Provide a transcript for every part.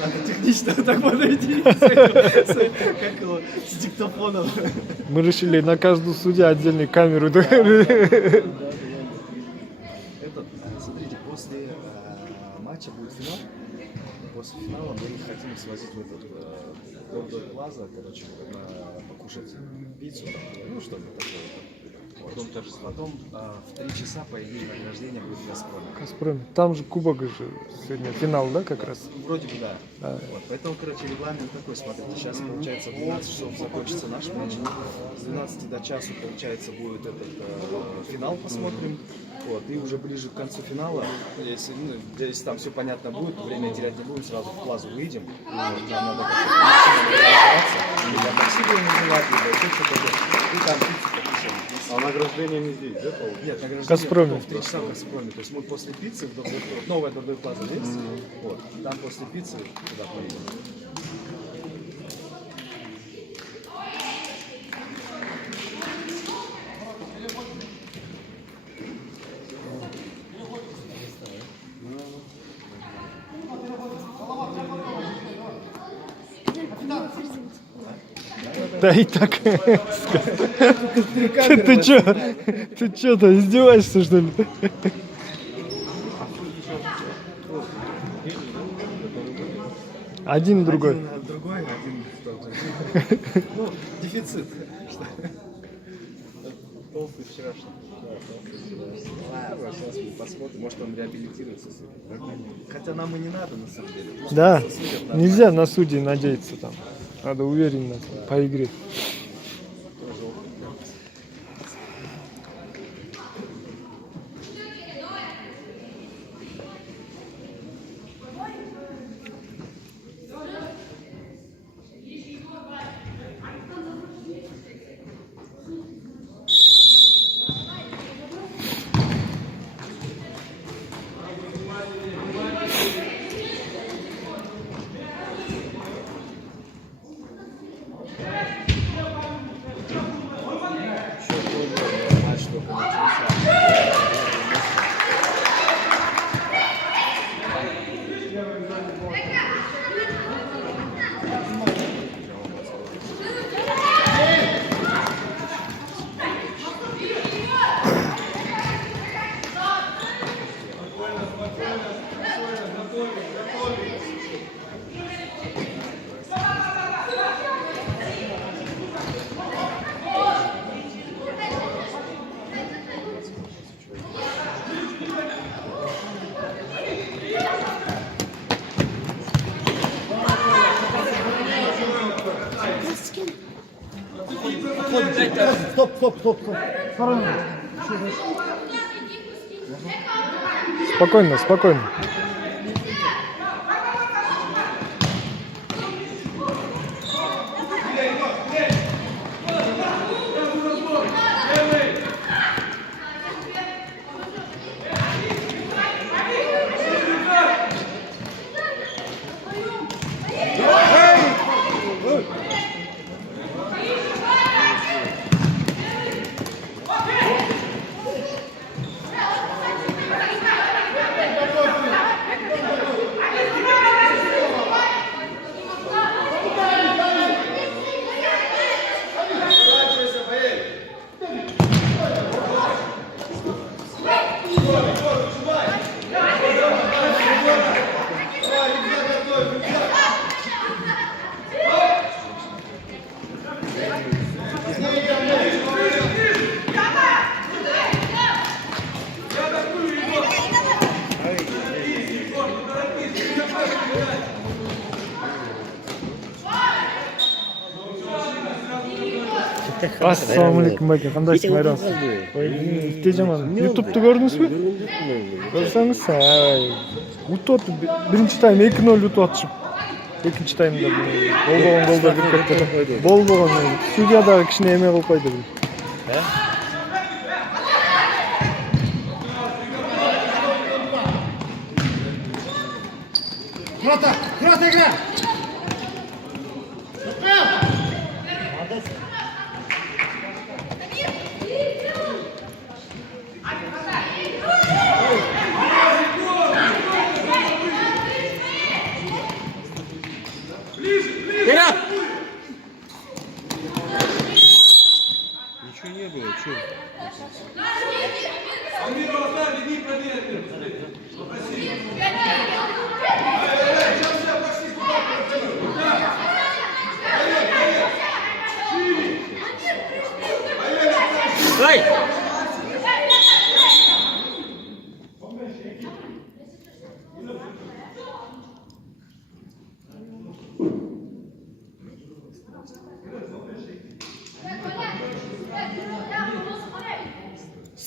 Надо технично так подойти, как его, с диктофоном. Мы решили на каждую судью отдельную камеру. Этот, смотрите, после матча будет финал. После финала мы их хотим свозить в этот Гордой Плаза, короче, покушать пиццу, ну что-то такое. Потом в 3 часа, по идее, награждение будет в Газпроме. Газпроме. Там же кубок же сегодня финал, да, как раз? Вроде бы да. Вот, поэтому, короче, регламент такой, смотрите, сейчас получается в 12 часов закончится наш матч, с 12 до часу, получается, будет этот финал, посмотрим. Вот, и уже ближе к концу финала, если там все понятно будет, время терять не будем, сразу в Плазу выйдем. Нам надо как-то организоваться, или такси называть, либо еще что-то, и там пиццу покушаем. А награждение не здесь, да? Нет, награждение Газпроме. в 3 часа в Газпроме. То есть мы после пиццы, новая Дордой Плаза есть, вот, там после пиццы туда поедем. Да и так. Ты чё-то издеваешься, что ли? Один другой. Один другой, один тот же. Ну, дефицит. Толстый вчерашний. Ладно, сейчас мы посмотрим, может он реабилитируется. Хотя нам и не надо, на самом деле. Да, нельзя на судей надеяться там. Надо уверенно по игре. Стоп. Спокойно. Ассалаумалейкум бәке, қандайсың Майран? Те жаман. Ютубты көрдіңіз бе? Көрсеңіз, ұтып атты. Бірінші тайм 2-0 ұтып атышып. Екінші таймда болған голдар кіріп кетті. Болған. Судьядағы кішіне еме қылып қойды. Круто игра!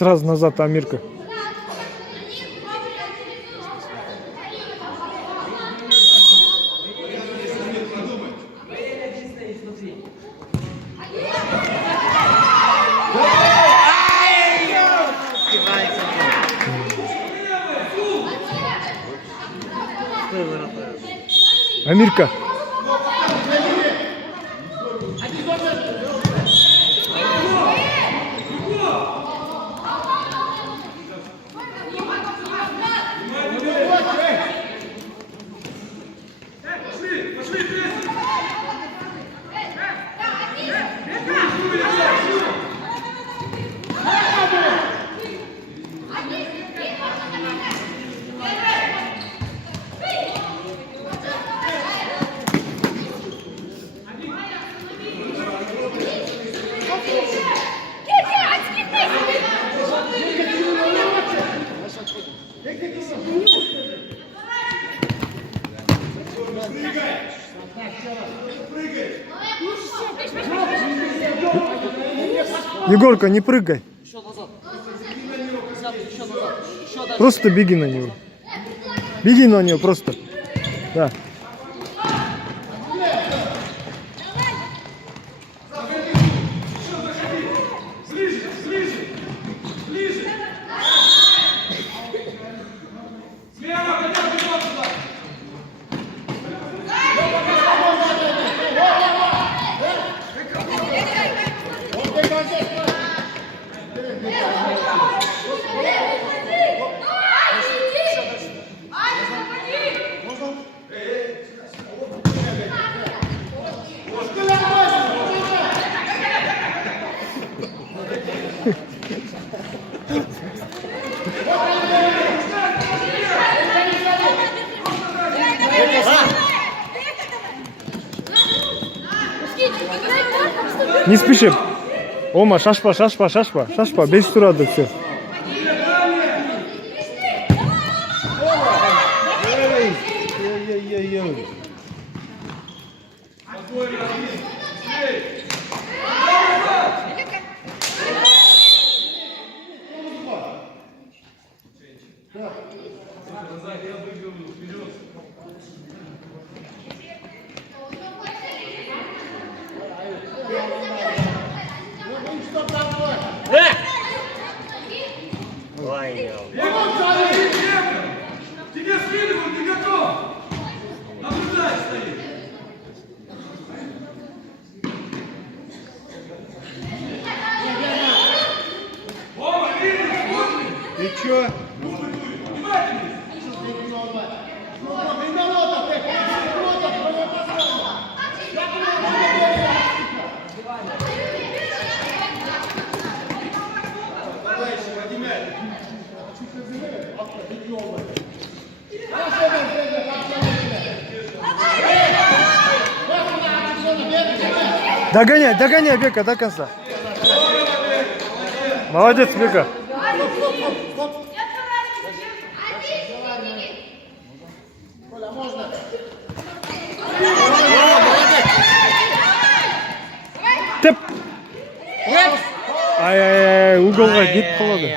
Сразу назад, Амирка. Амирка. Егорка, не прыгай. Просто беги на него. Беги на него просто. Да. Не спешим. Ома, шашпа, шашпа, шашпа, шашпа. Без турады все. Тебе следовал, ты готов! Наблюдай, стоит! Оба, видишь, Ты чё? Догоняй, догоняй, Бека, до конца. Молодец, Бека. Теп. Ай-яй-яй, уголға кетіп қалады.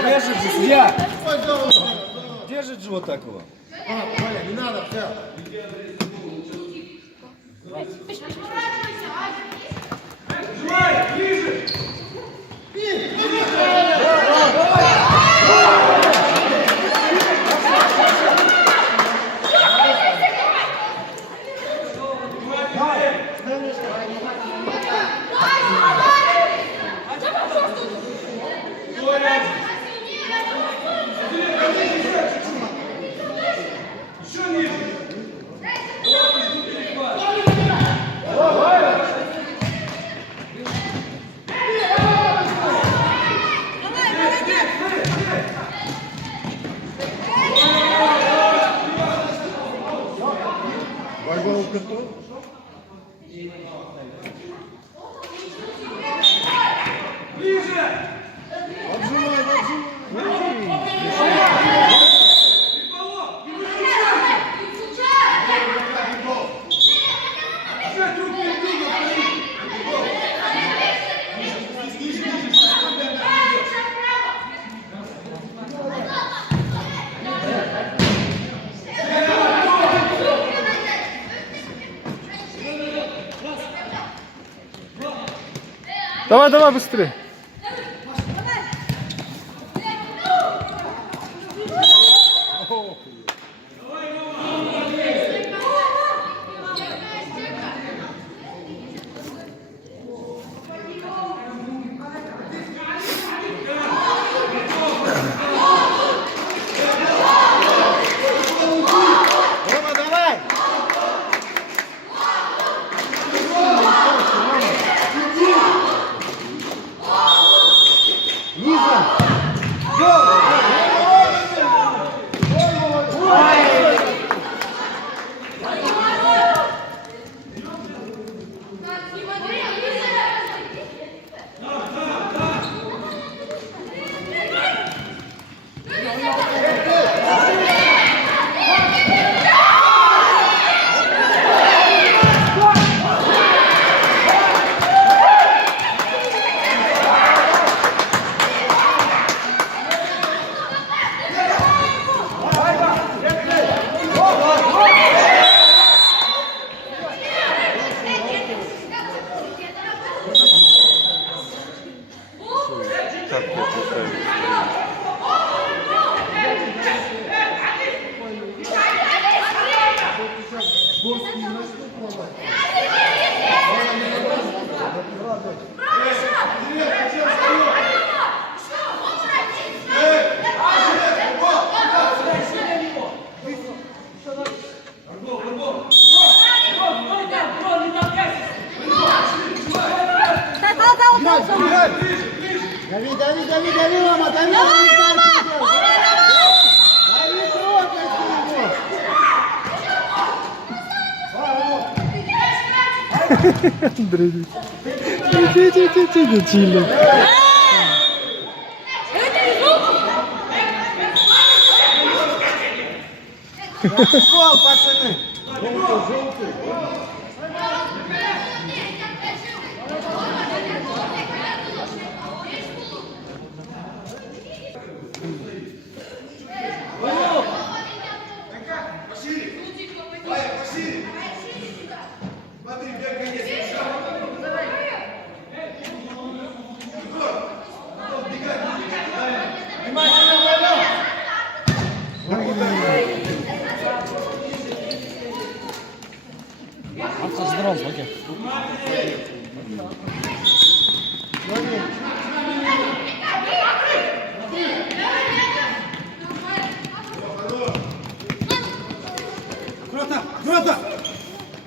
Держит же, судья! Держит же вот так его. Живай, ближе! Еще ниже! Ближе! Давай, давай, быстрее. Рома, давай! Дави, дави, дави, дави, Рома, дави! Давай, Рома! Дави, трогай его! Андрей. Чили. Фол, пацаны!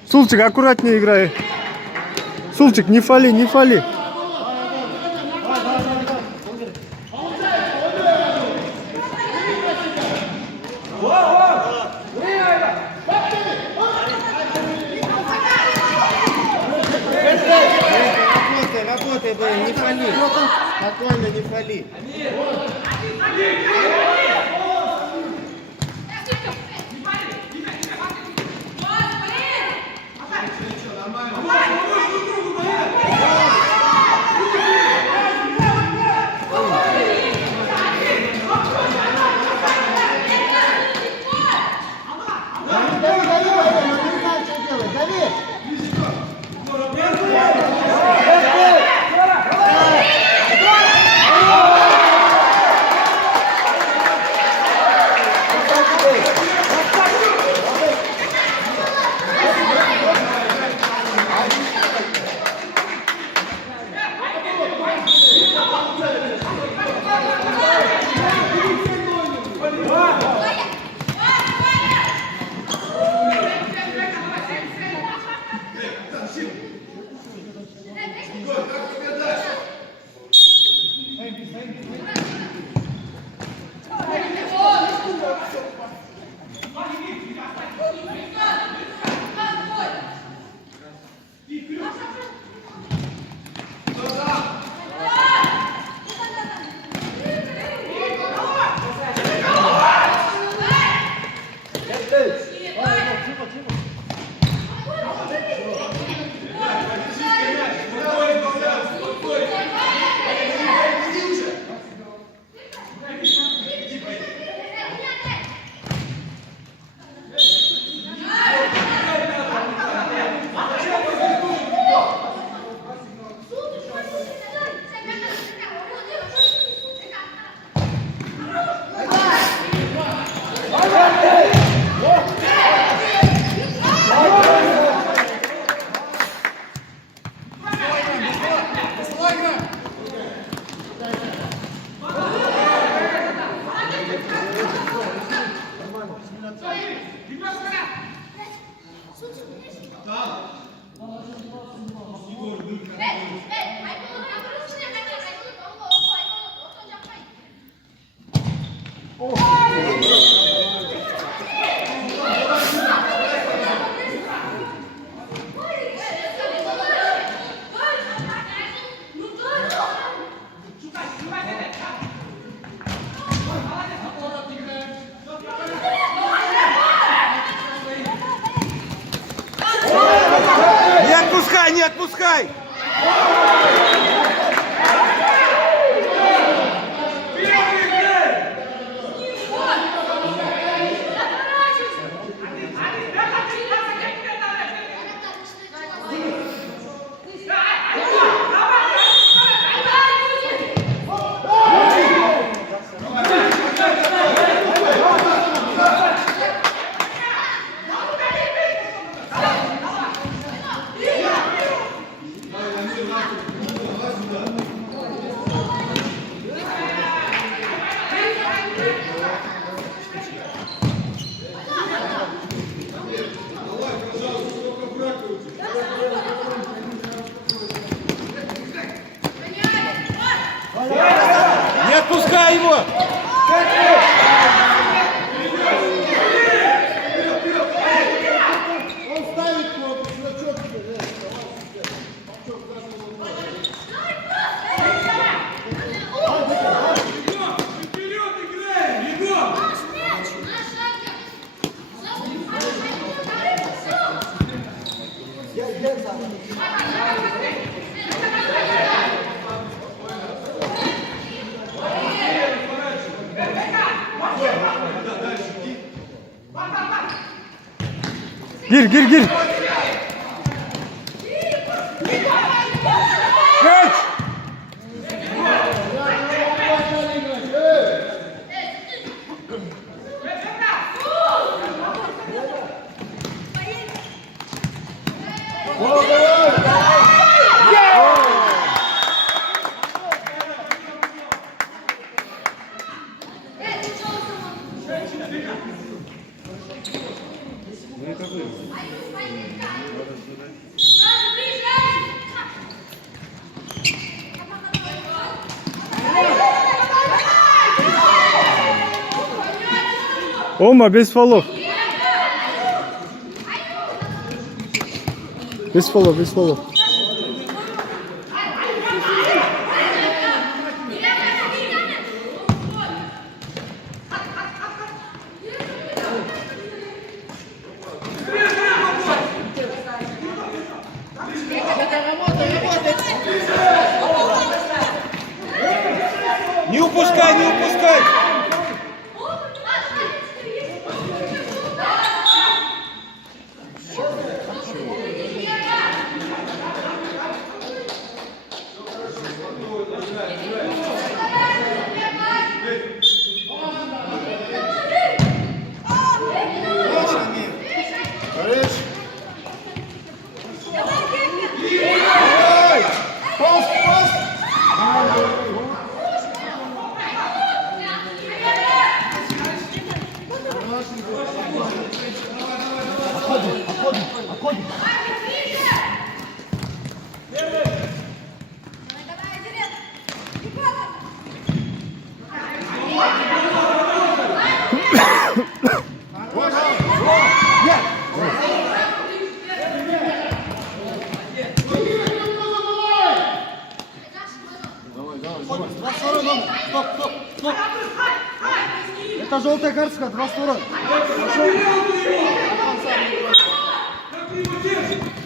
Сулчик, аккуратнее играй. Сулчик, не фали, не фали. Работай, не фали. Спокойно, не фали. Не отпускай, не отпускай! Не отпускай его! Он ставит кнопку, значок тебе. Вперед играем! Бегом! Gir. Kaç! Olma, без фолов. Без фолов. Не упускай, не упускай! Стоп. Это желтая карточка, 2 сторон. Как ты его держишь?